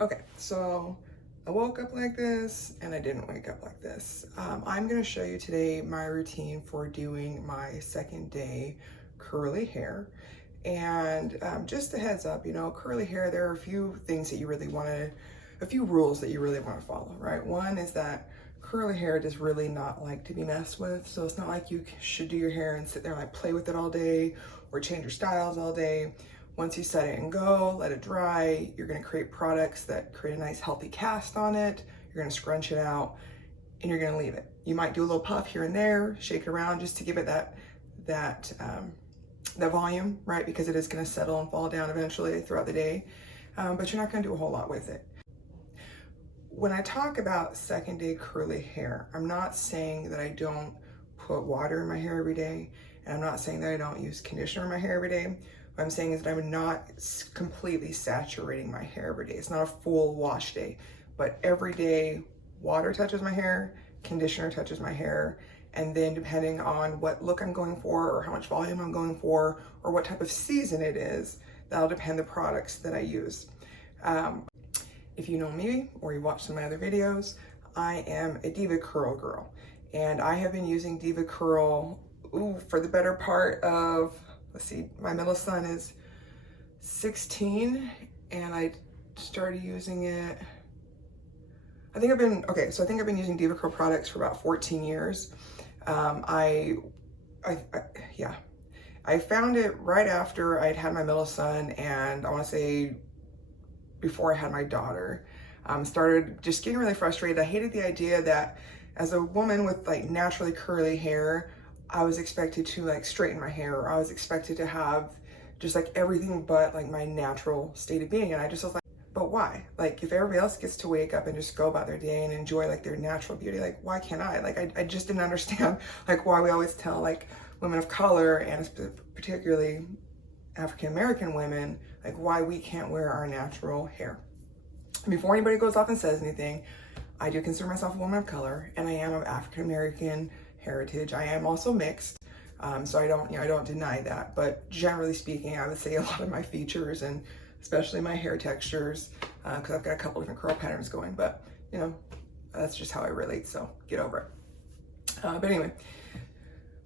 Okay, so I woke up like this and I didn't wake up like this. I'm gonna show you today my routine for doing my second day curly hair. And just a heads up, curly hair, there are a few things that you really wanna, a few rules that you really wanna follow, right? One is that curly hair does really not like to be messed with. So it's not like you should do your hair and sit there and like play with it all day or change your styles all day. Once you set it and go, let it dry, you're gonna create products that create a nice healthy cast on it. You're gonna scrunch it out and you're gonna leave it. You might do a little puff here and there, shake it around just to give it that volume, right? Because it is gonna settle and fall down eventually throughout the day, but you're not gonna do a whole lot with it. When I talk about second day curly hair, I'm not saying that I don't put water in my hair every day, and I'm not saying that I don't use conditioner in my hair every day. What I'm saying is that I'm not completely saturating my hair every day. It's not a full wash day, but every day water touches my hair, conditioner touches my hair, and then depending on what look I'm going for or how much volume I'm going for or what type of season it is, that'll depend the products that I use. If you know me or you watched some of my other videos, I am a Diva Curl girl. And I have been using Diva Curl for the better part of, let's see, my middle son is 16 and I started using it, I think I've been using Diva Curl products for about 14 years. I found it right after I'd had my middle son, and I wanna say before I had my daughter. Started just getting really frustrated. I hated the idea that as a woman with like naturally curly hair, I was expected to like straighten my hair, or I was expected to have just like everything but like my natural state of being. And I just was like, but why? Like if everybody else gets to wake up and just go about their day and enjoy like their natural beauty, like why can't I? Like I just didn't understand like why we always tell like women of color, and particularly African-American women, like why we can't wear our natural hair. Before anybody goes off and says anything, I do consider myself a woman of color, and I am of African-American heritage. I am also mixed, so I don't deny that. But generally speaking, I would say a lot of my features, and especially my hair textures, because I've got a couple different curl patterns going, but that's just how I relate, so get over it. But anyway,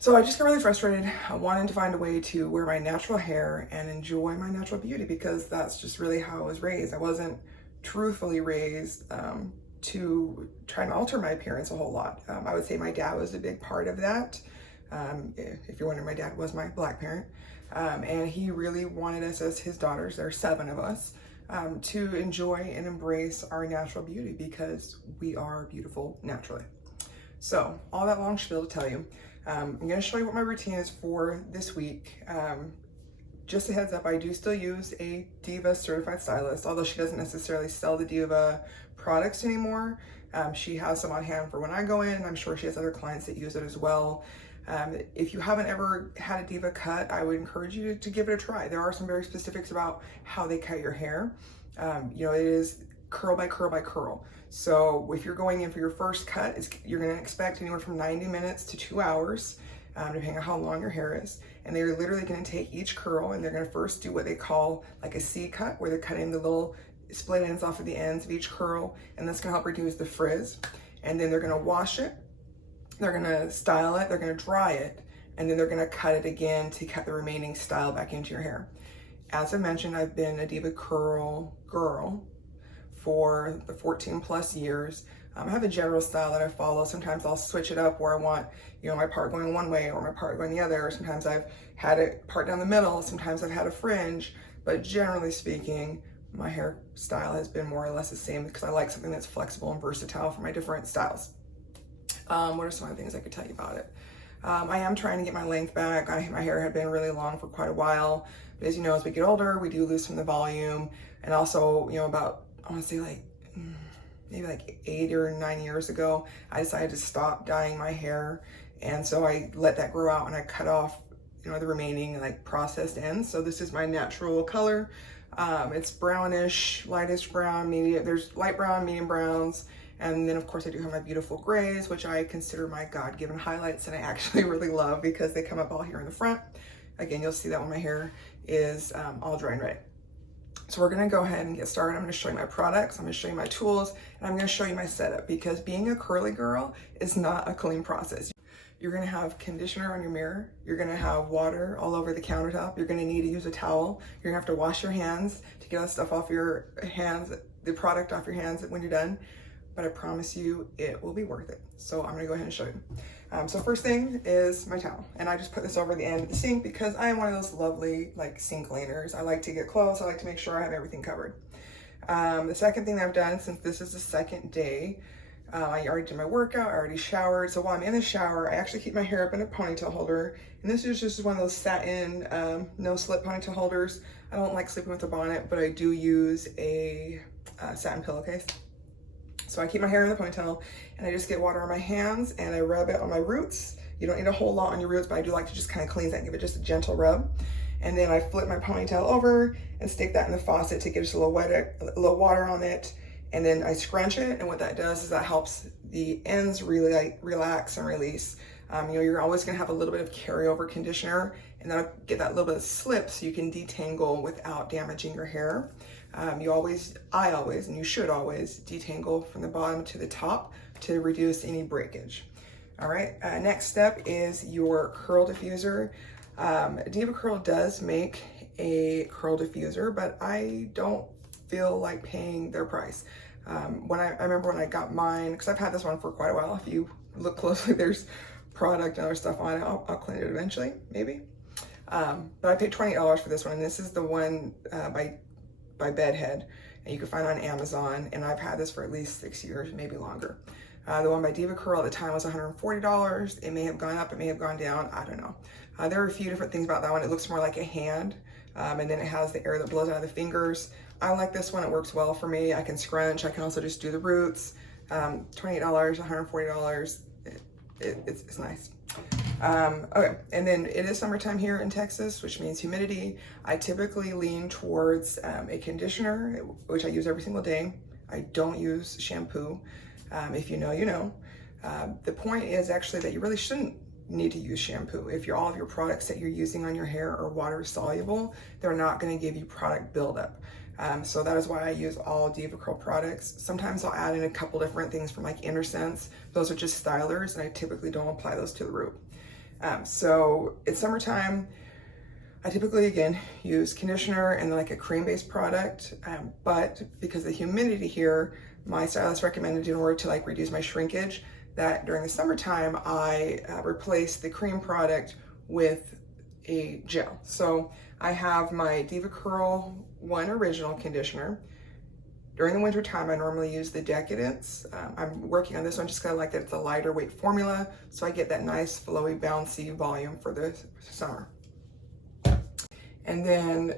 so I just got really frustrated. I wanted to find a way to wear my natural hair and enjoy my natural beauty, because that's just really how I was raised. I wasn't truthfully raised to try and alter my appearance a whole lot. I would say my dad was a big part of that. If you're wondering, my dad was my Black parent. And he really wanted us as his daughters, there are 7 of us, to enjoy and embrace our natural beauty, because we are beautiful naturally. So all that long spiel to tell you, I'm gonna show you what my routine is for this week. Just a heads up, I do still use a Diva certified stylist, although she doesn't necessarily sell the Diva products anymore. She has some on hand for when I go in. I'm sure she has other clients that use it as well. If you haven't ever had a Diva cut, I would encourage you to give it a try. There are some very specifics about how they cut your hair. It is curl by curl by curl. So if you're going in for your first cut, you're gonna expect anywhere from 90 minutes to 2 hours, depending on how long your hair is. And they're literally gonna take each curl and they're gonna first do what they call like a C cut, where they're cutting the little split ends off of the ends of each curl, and that's gonna help reduce the frizz. And then they're gonna wash it, they're gonna style it, they're gonna dry it, and then they're gonna cut it again to cut the remaining style back into your hair. As I mentioned, I've been a Diva Curl girl for the 14 plus years. I have a general style that I follow. Sometimes I'll switch it up where I want, my part going one way or my part going the other. Sometimes I've had it part down the middle. Sometimes I've had a fringe, but generally speaking, my hairstyle has been more or less the same, because I like something that's flexible and versatile for my different styles. What are some other things I could tell you about it? I am trying to get my length back. My hair had been really long for quite a while, but as you know, as we get older, we do lose some of the volume. And also, about, I want to say like maybe like 8 or 9 years ago, I decided to stop dyeing my hair, and so I let that grow out and I cut off the remaining like processed ends. So this is my natural color. It's brownish, lightish brown, medium. There's light brown, medium browns, and then of course I do have my beautiful grays, which I consider my God-given highlights, and I actually really love because they come up all here in the front. Again, you'll see that when my hair is all dry and ready. So we're gonna go ahead and get started. I'm gonna show you my products, I'm gonna show you my tools, and I'm gonna show you my setup, because being a curly girl is not a clean process. You're gonna have conditioner on your mirror, you're gonna have water all over the countertop, you're gonna need to use a towel, you're gonna have to wash your hands to get all the stuff off your hands, the product off your hands when you're done. But I promise you it will be worth it. So I'm gonna go ahead and show you. So first thing is my towel, and I just put this over the end of the sink because I am one of those lovely like sink cleaners. I like to get close, I like to make sure I have everything covered. The second thing that I've done, since this is the second day, I already did my workout, I already showered. So while I'm in the shower, I actually keep my hair up in a ponytail holder. And this is just one of those satin, no slip ponytail holders. I don't like sleeping with a bonnet, but I do use a satin pillowcase. So I keep my hair in the ponytail, and I just get water on my hands and I rub it on my roots. You don't need a whole lot on your roots, but I do like to just kind of cleanse that and give it just a gentle rub. And then I flip my ponytail over and stick that in the faucet to get just a little water on it. And then I scrunch it, and what that does is that helps the ends really like relax and release. You know, you're always gonna have a little bit of carryover conditioner, and that'll get that little bit of slip so you can detangle without damaging your hair. I always, and you should always detangle from the bottom to the top to reduce any breakage. All right, next step is your curl diffuser. Diva Curl does make a curl diffuser, but I don't feel like paying their price. I remember when I got mine, because I've had this one for quite a while. If you look closely, there's product and other stuff on it. I'll clean it eventually, maybe. But I paid $20 for this one, and this is the one by Bedhead, and you can find it on Amazon, and I've had this for at least 6 years, maybe longer. The one by Diva Curl at the time was $140. It may have gone up, it may have gone down, I don't know. There are a few different things about that one. It looks more like a hand, and then it has the air that blows out of the fingers. I like this one, it works well for me. I can scrunch, I can also just do the roots. $28, $140, it's nice. Okay, and then it is summertime here in Texas, which means humidity. I typically lean towards a conditioner, which I use every single day. I don't use shampoo. If you know, you know. The point is actually that you really shouldn't need to use shampoo. If all of your products that you're using on your hair are water soluble, they're not going to give you product buildup. So that is why I use all Diva Curl products. Sometimes I'll add in a couple different things from like Inner Sense. Those are just stylers, and I typically don't apply those to the root. So it's summertime. I typically, again, use conditioner and like a cream-based product, but because of the humidity here, my stylist recommended, in order to like reduce my shrinkage, that during the summertime, I replace the cream product with a gel. So I have my Diva Curl 1 Original Conditioner. During the winter time, I normally use the Decadence. I'm working on this one just because I like that it's a lighter weight formula, so I get that nice flowy, bouncy volume for the summer. And then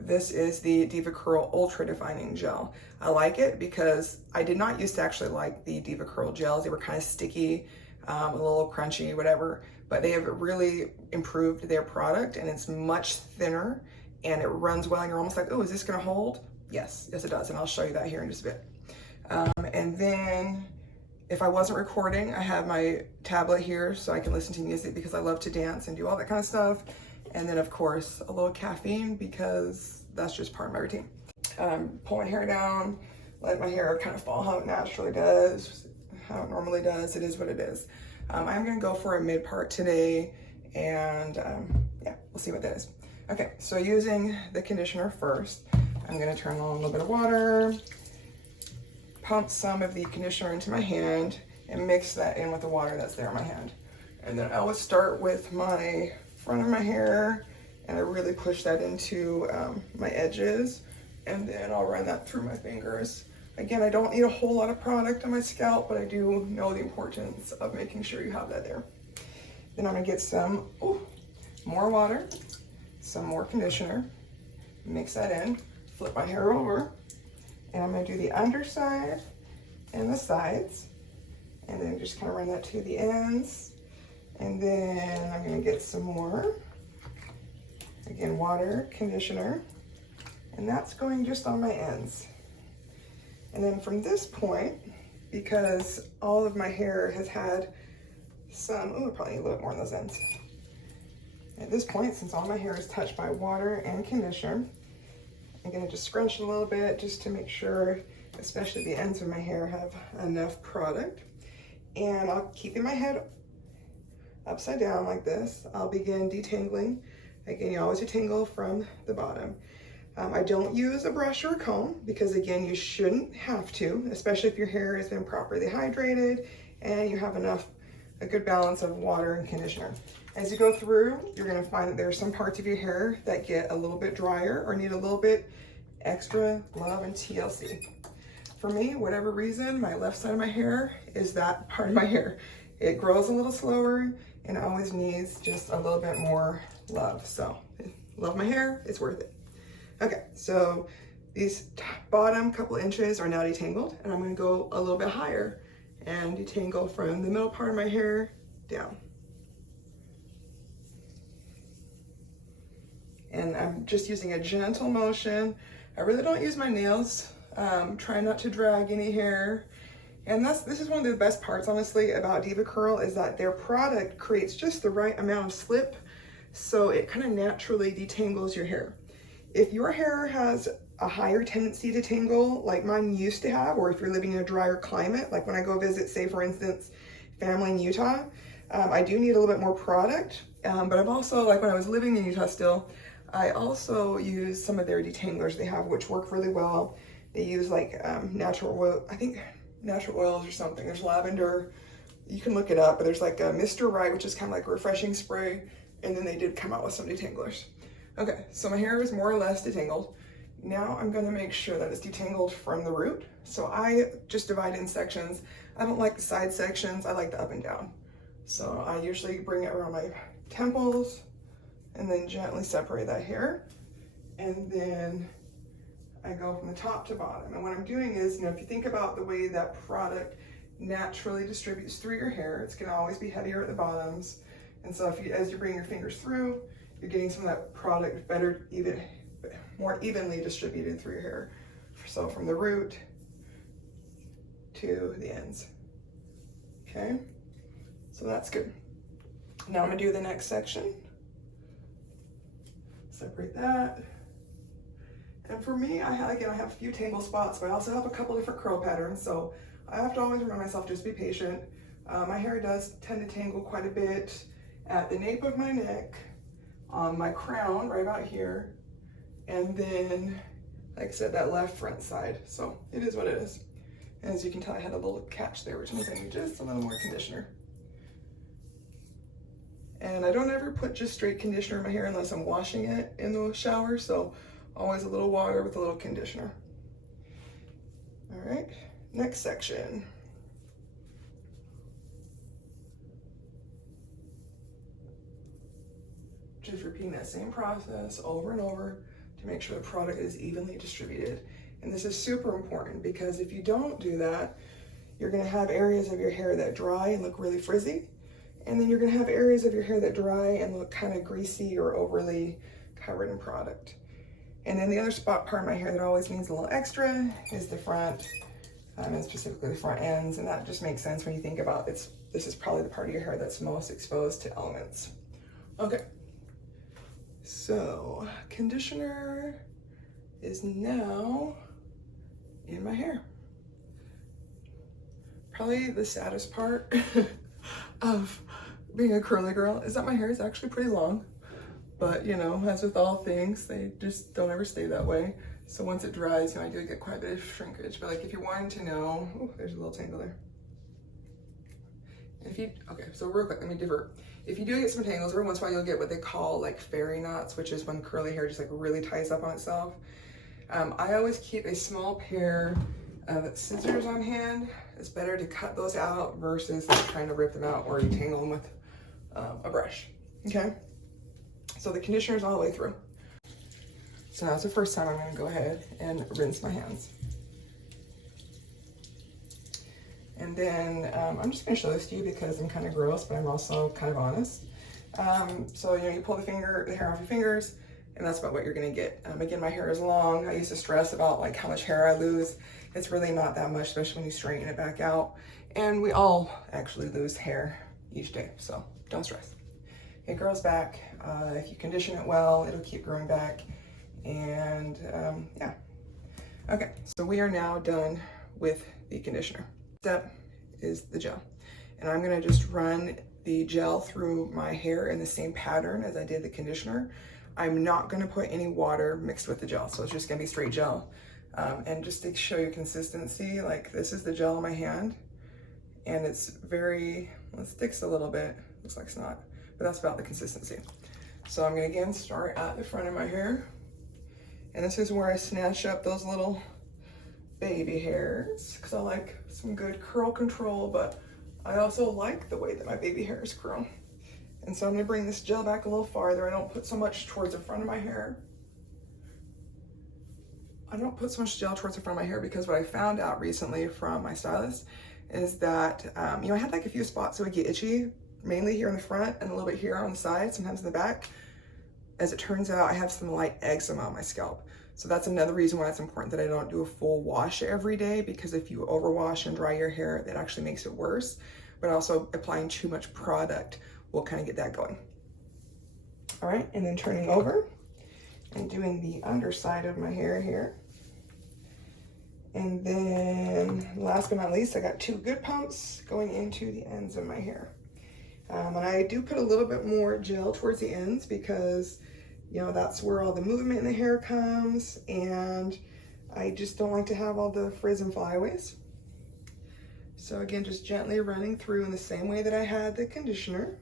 this is the Diva Curl Ultra Defining Gel. I like it because I did not used to actually like the Diva Curl gels. They were kind of sticky, a little crunchy, whatever, but they have really improved their product, and it's much thinner and it runs well, and you're almost like, oh, is this gonna hold? Yes, it does, and I'll show you that here in just a bit. And then if I wasn't recording, I have my tablet here so I can listen to music because I love to dance and do all that kind of stuff. And then of course, a little caffeine because that's just part of my routine. Pull my hair down, let my hair kind of fall how it naturally does, how it normally does. It is what it is. I'm gonna go for a mid part today, and yeah, we'll see what that is. Okay, so using the conditioner first, I'm gonna turn on a little bit of water, pump some of the conditioner into my hand, and mix that in with the water that's there in my hand. And then I always start with my front of my hair, and I really push that into my edges, and then I'll run that through my fingers. Again, I don't need a whole lot of product on my scalp, but I do know the importance of making sure you have that there. Then I'm gonna get some more water, some more conditioner, mix that in, flip my hair over, and I'm gonna do the underside and the sides, and then just kind of run that to the ends. And then I'm gonna get some more, again, water, conditioner, and that's going just on my ends. And then from this point, because all of my hair has had some, probably a little bit more on those ends. At this point, since all my hair is touched by water and conditioner, I'm gonna just scrunch a little bit just to make sure, especially the ends of my hair, have enough product. And I'll keep my head upside down like this. I'll begin detangling. Again, you always detangle from the bottom. I don't use a brush or a comb because, again, you shouldn't have to, especially if your hair has been properly hydrated and you have a good balance of water and conditioner. As you go through, you're gonna find that there are some parts of your hair that get a little bit drier or need a little bit extra love and TLC. For me, whatever reason, my left side of my hair is that part of my hair. It grows a little slower and always needs just a little bit more love. So, love my hair, it's worth it. Okay, so these bottom couple inches are now detangled, and I'm gonna go a little bit higher and detangle from the middle part of my hair down. And I'm just using a gentle motion. I really don't use my nails. Try not to drag any hair. And this is one of the best parts, honestly, about Diva Curl, is that their product creates just the right amount of slip, so it kind of naturally detangles your hair. If your hair has a higher tendency to tangle, like mine used to have, or if you're living in a drier climate, like when I go visit, say for instance, family in Utah, I do need a little bit more product. But I've also, like when I was living in Utah still, I also use some of their detanglers they have, which work really well. They use like natural oil, I think natural oils or something. There's lavender, you can look it up, but there's like a Mr. Right, which is kind of like a refreshing spray. And then they did come out with some detanglers. Okay, so my hair is more or less detangled. Now I'm gonna make sure that it's detangled from the root. So I just divide in sections. I don't like the side sections, I like the up and down. So I usually bring it around my temples and then gently separate that hair. And then I go from the top to bottom. And what I'm doing is, if you think about the way that product naturally distributes through your hair, it's gonna always be heavier at the bottoms. And so as you bring your fingers through, you're getting some of that product more evenly distributed through your hair. So from the root to the ends. Okay, so that's good. Now I'm gonna do the next section. Separate that. And for me, I have a few tangle spots, but I also have a couple different curl patterns. So I have to always remind myself, just be patient. My hair does tend to tangle quite a bit at the nape of my neck, on my crown, right about here, and then, like I said, that left front side. So it is what it is. And as you can tell, I had a little catch there, which means I need just a little more conditioner. And I don't ever put just straight conditioner in my hair unless I'm washing it in the shower, so always a little water with a little conditioner. All right, next section. Just repeating that same process over and over to make sure the product is evenly distributed. And this is super important because if you don't do that, you're gonna have areas of your hair that dry and look really frizzy. And then you're gonna have areas of your hair that dry and look kind of greasy or overly covered in product. And then the other part of my hair that always needs a little extra is the front, and specifically the front ends. And that just makes sense when you think about this is probably the part of your hair that's most exposed to elements. Okay. So, conditioner is now in my hair. Probably the saddest part of being a curly girl is that my hair is actually pretty long. But, as with all things, they just don't ever stay that way. So once it dries, I do get quite a bit of shrinkage. But like if you wanted to know, oh, there's a little tangle there. Okay, so real quick, let me divert. If you do get some tangles, every once in a while you'll get what they call like fairy knots, which is when curly hair just like really ties up on itself. I always keep a small pair of scissors on hand. It's better to cut those out versus like trying to rip them out or detangle them with a brush, okay? So the conditioner is all the way through. So now it's the first time I'm gonna go ahead and rinse my hands. And then I'm just gonna show this to you because I'm kind of gross, but I'm also kind of honest. So you pull the hair off your fingers, and that's about what you're gonna get. Again, my hair is long. I used to stress about like how much hair I lose. It's really not that much, especially when you straighten it back out. And we all actually lose hair each day, so don't stress. It grows back. If you condition it well, it'll keep growing back. And yeah. Okay, so we are now done with the conditioner. Step is the gel. And I'm gonna just run the gel through my hair in the same pattern as I did the conditioner. I'm not gonna put any water mixed with the gel, so it's just gonna be straight gel. And just to show you consistency, like this is the gel on my hand, and it's very, well, it sticks a little bit, looks like it's not, but that's about the consistency. So I'm gonna again start at the front of my hair, and this is where I snatch up those little baby hairs, because I like some good curl control, but I also like the way that my baby hairs curl. And so I'm gonna bring this gel back a little farther. I don't put so much towards the front of my hair. I don't put so much gel towards the front of my hair because what I found out recently from my stylist is that, you know, I had like a few spots that would get itchy, mainly here in the front and a little bit here on the side, sometimes in the back. As it turns out, I have some light eczema on my scalp. So that's another reason why it's important that I don't do a full wash every day, because if you overwash and dry your hair, that actually makes it worse. But also applying too much product will kind of get that going. All right, and then turning over and doing the underside of my hair here. And then last but not least, I got 2 good pumps going into the ends of my hair. And I do put a little bit more gel towards the ends because, you know, that's where all the movement in the hair comes, and I just don't like to have all the frizz and flyaways. So again, just gently running through in the same way that I had the conditioner.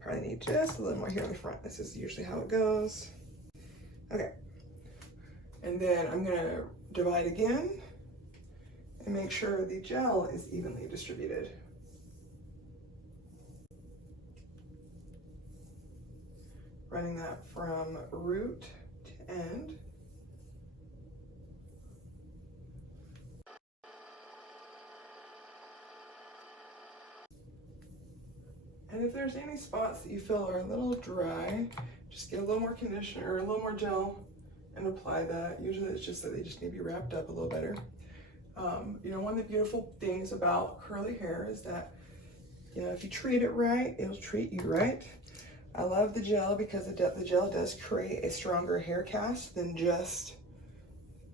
Probably need just a little more here in the front. This is usually how it goes. Okay. And then I'm gonna divide again and make sure the gel is evenly distributed. Running that from root to end. And if there's any spots that you feel are a little dry, just get a little more conditioner or a little more gel and apply that. Usually it's just that they just need to be wrapped up a little better. You know, one of the beautiful things about curly hair is that, you know, if you treat it right, it'll treat you right. I love the gel because the gel does create a stronger hair cast than just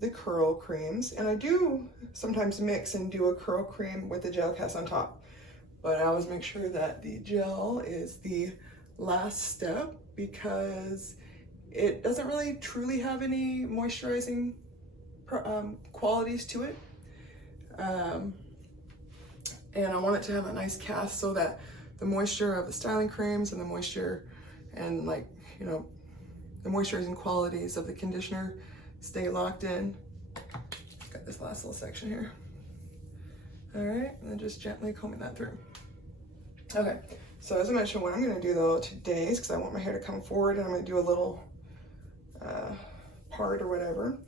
the curl creams. And I do sometimes mix and do a curl cream with the gel cast on top. But I always make sure that the gel is the last step because it doesn't really truly have any moisturizing qualities to it. And I want it to have a nice cast so that the moisture of the styling creams and the moisture and, like, you know, the moisturizing qualities of the conditioner stay locked in. Got this last little section here. All right, and then just gently combing that through. Okay, so as I mentioned, what I'm gonna do though today is, because I want my hair to come forward and I'm gonna do a little part or whatever,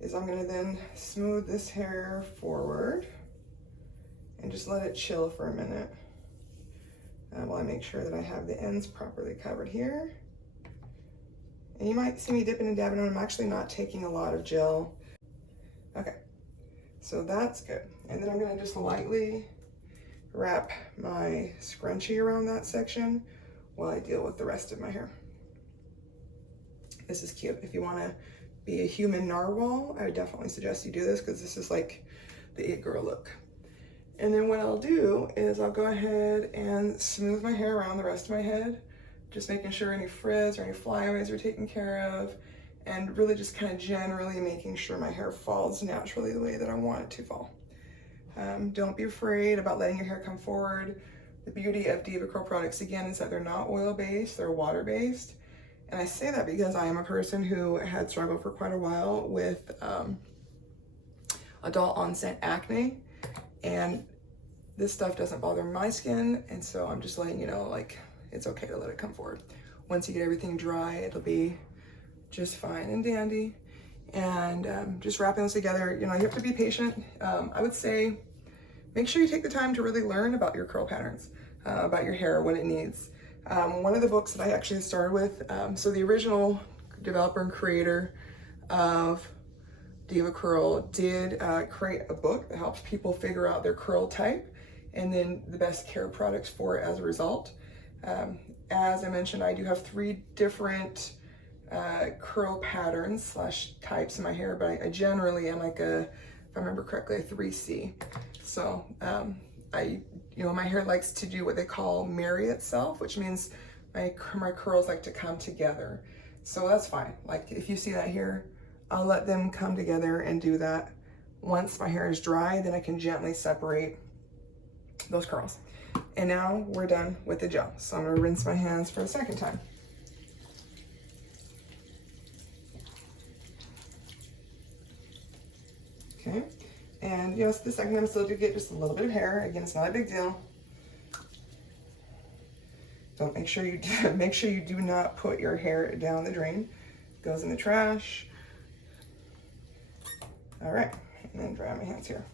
is I'm gonna then smooth this hair forward and just let it chill for a minute while I make sure that I have the ends properly covered here. And you might see me dipping and dabbing on. I'm actually not taking a lot of gel. Okay, so that's good. And then I'm gonna just lightly wrap my scrunchie around that section while I deal with the rest of my hair. This is cute. If you wanna be a human narwhal, I would definitely suggest you do this because this is like the it girl look. And then what I'll do is I'll go ahead and smooth my hair around the rest of my head, just making sure any frizz or any flyaways are taken care of, and really just kind of generally making sure my hair falls naturally the way that I want it to fall. Don't be afraid about letting your hair come forward. The beauty of DevaCurl products, again, is that they're not oil-based, they're water-based. And I say that because I am a person who had struggled for quite a while with adult onset acne. And this stuff doesn't bother my skin, and so I'm just letting you know, like, it's okay to let it come forward. Once you get everything dry, it'll be just fine and dandy. And just wrapping this together, you know, you have to be patient. I would say, make sure you take the time to really learn about your curl patterns, about your hair, what it needs. One of the books that I actually started with, so the original developer and creator of DevaCurl did create a book that helps people figure out their curl type. and then the best care products for it as a result. As I mentioned, I do have 3 different curl patterns slash types in my hair, but I generally am like a, if I remember correctly, a 3C. So my hair likes to do what they call marry itself, which means my curls like to come together. So that's fine. Like if you see that here, I'll let them come together and do that. Once my hair is dry, then I can gently separate those curls. And now we're done with the gel. So I'm gonna rinse my hands for the second time. Okay, and yes, the second time I still do get just a little bit of hair. Again, it's not a big deal. Don't make sure you do not put your hair down the drain. It goes in the trash. All right, and then dry my hands here.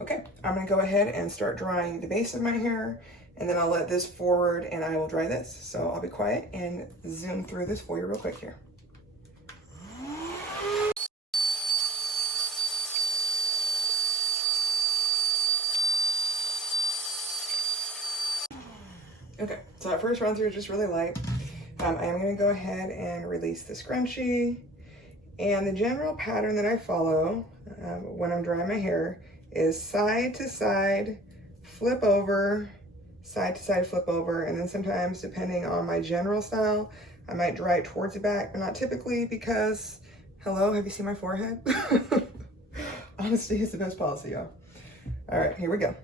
Okay, I'm gonna go ahead and start drying the base of my hair, and then I'll let this forward and I will dry this. So I'll be quiet and zoom through this for you real quick here. Okay, so that first run through is just really light. I am gonna go ahead and release the scrunchie. And the general pattern that I follow when I'm drying my hair is side to side, flip over, side to side, flip over, and then sometimes, depending on my general style, I might dry it towards the back, but not typically because, hello, have you seen my forehead? Honesty is the best policy, y'all. All right, here we go.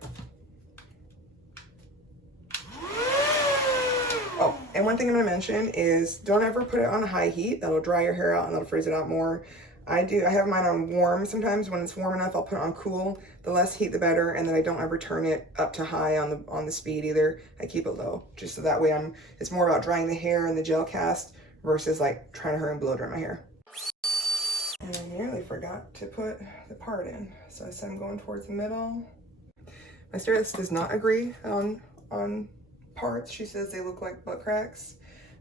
Oh, and one thing I'm gonna mention is don't ever put it on high heat. That'll dry your hair out and that'll freeze it out more. I have mine on warm. Sometimes when it's warm enough, I'll put it on cool. The less heat, the better. And then I don't ever turn it up to high on the speed either. I keep it low, just so that way it's more about drying the hair and the gel cast versus like trying to hurry and blow dry my hair. And I nearly forgot to put the part in. So I said I'm going towards the middle. My stylist does not agree on parts. She says they look like butt cracks.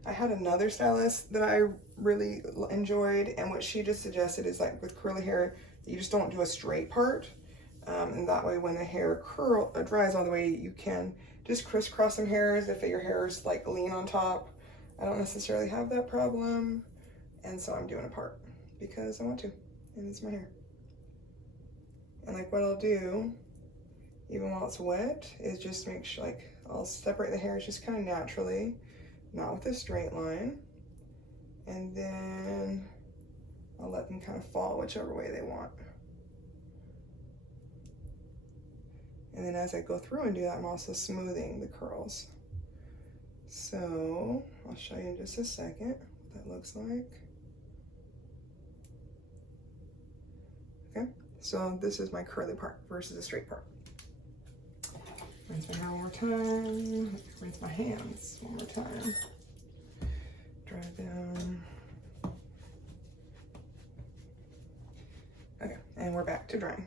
I had another stylist that I really enjoyed, and what she just suggested is like with curly hair, you just don't do a straight part, and that way when the hair dries all the way, you can just crisscross some hairs if your hair is like lean on top. I don't necessarily have that problem, and so I'm doing a part because I want to, and it's my hair. And like what I'll do, even while it's wet, is just make sure like I'll separate the hairs just kind of naturally, not with a straight line, and then I'll let them kind of fall whichever way they want. And then as I go through and do that, I'm also smoothing the curls. So I'll show you in just a second what that looks like. Okay, so this is my curly part versus the straight part. Rinse my hair one more time. Rinse my hands one more time. Dry them. Okay, and we're back to drying.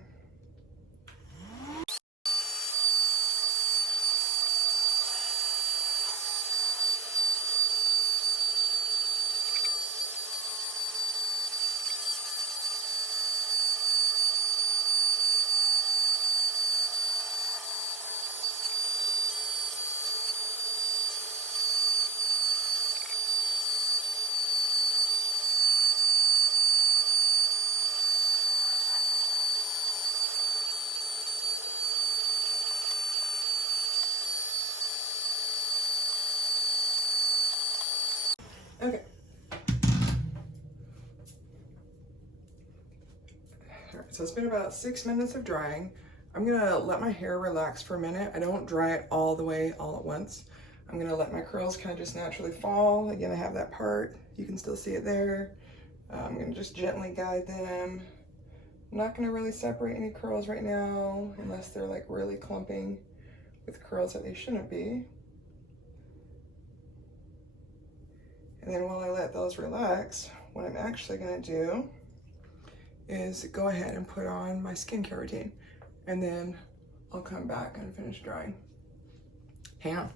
Okay. All right, so it's been about 6 minutes of drying. I'm gonna let my hair relax for a minute. I don't dry it all the way all at once. I'm gonna let my curls kind of just naturally fall. Again, I have that part. You can still see it there. I'm gonna just gently guide them. I'm not gonna really separate any curls right now unless they're like really clumping with curls that they shouldn't be. And then while I let those relax, what I'm actually gonna do is go ahead and put on my skincare routine. And then I'll come back and finish drying. Hang on.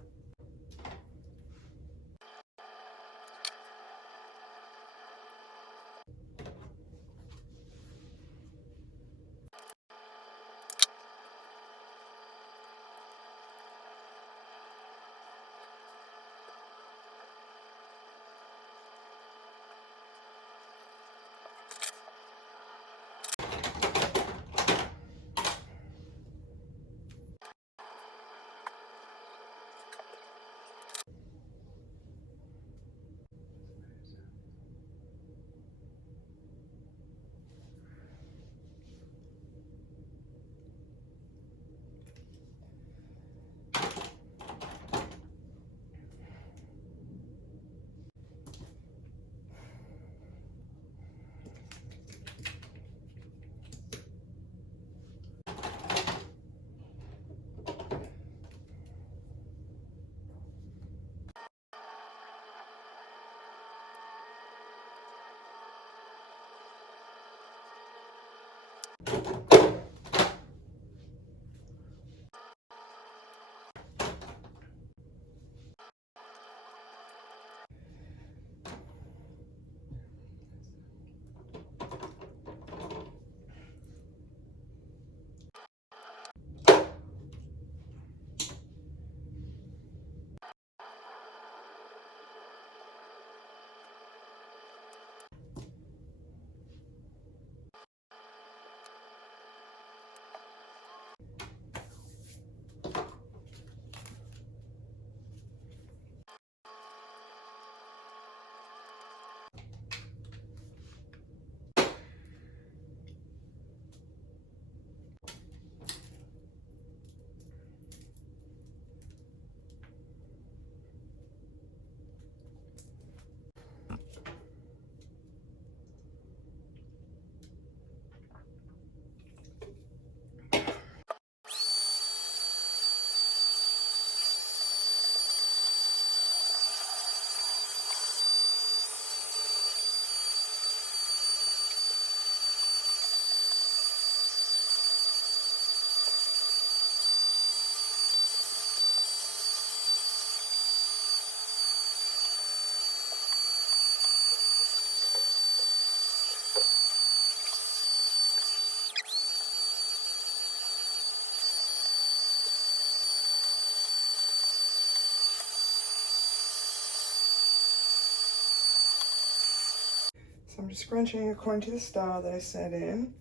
So I'm just scrunching according to the style that I set in.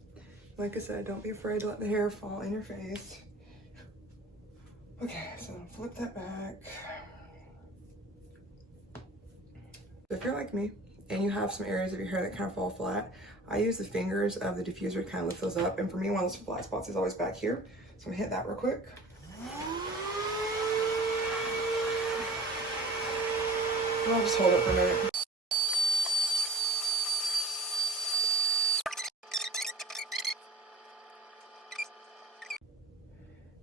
Like I said, don't be afraid to let the hair fall in your face. Okay, so flip that back. If you're like me and you have some areas of your hair that kind of fall flat, I use the fingers of the diffuser to kind of lift those up. And for me, one of those flat spots is always back here. So I'm gonna hit that real quick. And I'll just hold it for a minute.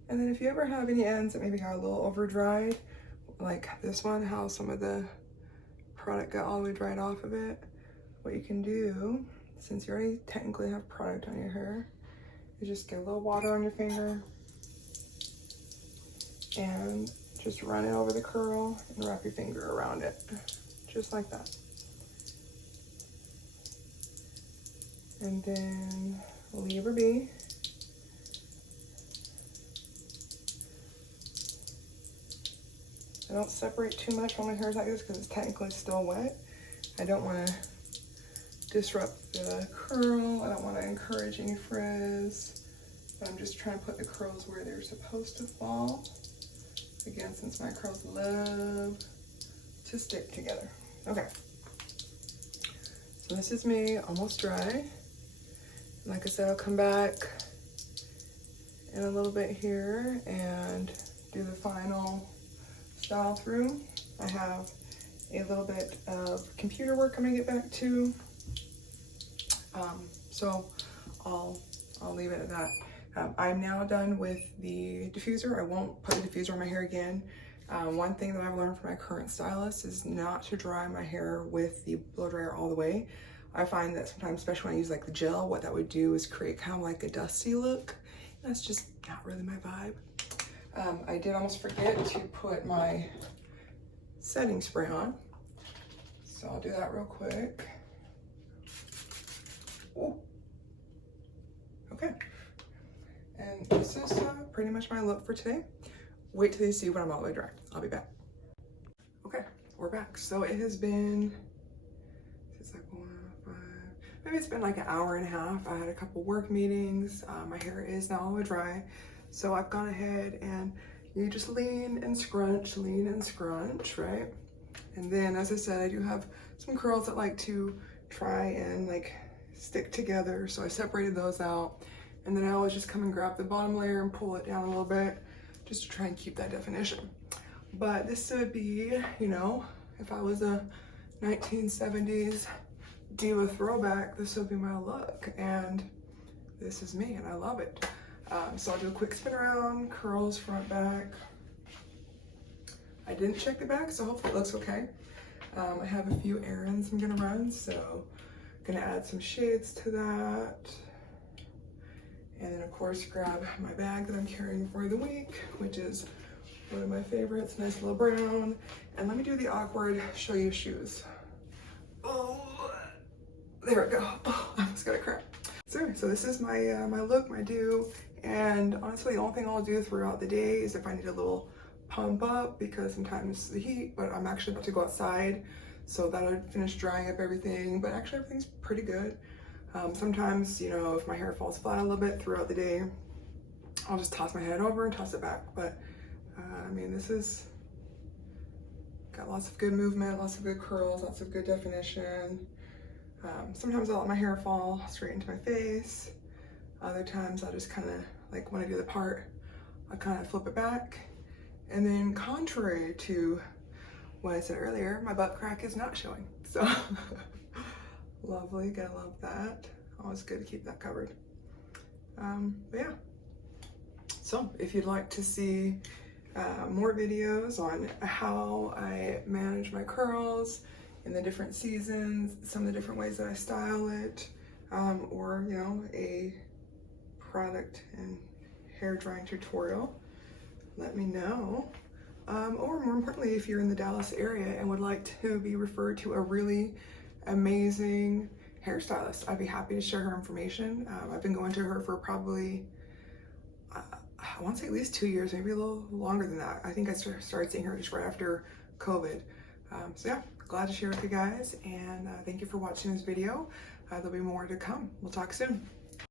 And then if you ever have any ends that maybe got a little over dried, like this one, how some of the product got all the way dried off of it, what you can do, since you already technically have product on your hair, is just get a little water on your finger and just run it over the curl and wrap your finger around it, just like that. And then leave her be. I don't separate too much when my hair is like this because it's technically still wet. I don't want to disrupt the curl. I don't want to encourage any frizz. But I'm just trying to put the curls where they're supposed to fall. Again, since my curls love to stick together. Okay. So this is me, almost dry. Like I said, I'll come back in a little bit here and do the final style through. I have a little bit of computer work I'm gonna get back to. So I'll leave it at that. I'm now done with the diffuser. I won't put the diffuser on my hair again. One thing that I've learned from my current stylist is not to dry my hair with the blow dryer all the way. I find that sometimes, especially when I use like the gel, what that would do is create kind of like a dusty look. That's just not really my vibe. I did almost forget to put my setting spray on. So I'll do that real quick. Ooh. Okay. And this is pretty much my look for today. Wait till you see when I'm all the way dry. I'll be back. Okay, we're back. So it has been, it's like 1, 5, maybe it's been like an hour and a half. I had a couple work meetings. My hair is now all the way dry. So I've gone ahead and you just lean and scrunch, right? And then, as I said, I do have some curls that like to try and like stick together. So I separated those out. And then I always just come and grab the bottom layer and pull it down a little bit just to try and keep that definition. But this would be, you know, if I was a 1970s diva throwback, this would be my look. And this is me and I love it. So I'll do a quick spin around, curls front, back. I didn't check the back, so hopefully it looks okay. I have a few errands I'm gonna run, so I'm gonna add some shades to that. And then of course grab my bag that I'm carrying for the week, which is one of my favorites, nice little brown. And let me do the awkward show you shoes. Oh, there we go. Oh, I almost got a cramp. So this is my my look, my do. And honestly, the only thing I'll do throughout the day is if I need a little pump up because sometimes it's the heat, but I'm actually about to go outside. So that'll finish drying up everything, but actually everything's pretty good. Sometimes, you know, if my hair falls flat a little bit throughout the day, I'll just toss my head over and toss it back. But I mean, this is got lots of good movement, lots of good curls, lots of good definition. Sometimes I'll let my hair fall straight into my face. Other times I'll just kind of, like when I do the part, I'll kind of flip it back. And then contrary to what I said earlier, my butt crack is not showing. So lovely, gotta love that. Always good to keep that covered. But yeah, so if you'd like to see more videos on how I manage my curls in the different seasons, some of the different ways that I style it, or you know, a product and hair drying tutorial, let me know. Or more importantly, if you're in the Dallas area and would like to be referred to a really amazing hairstylist, I'd be happy to share her information. I've been going to her for probably, I want to say at least 2 years, maybe a little longer than that. I think I started seeing her just right after COVID. So yeah, glad to share with you guys, and thank you for watching this video. There'll be more to come. We'll talk soon.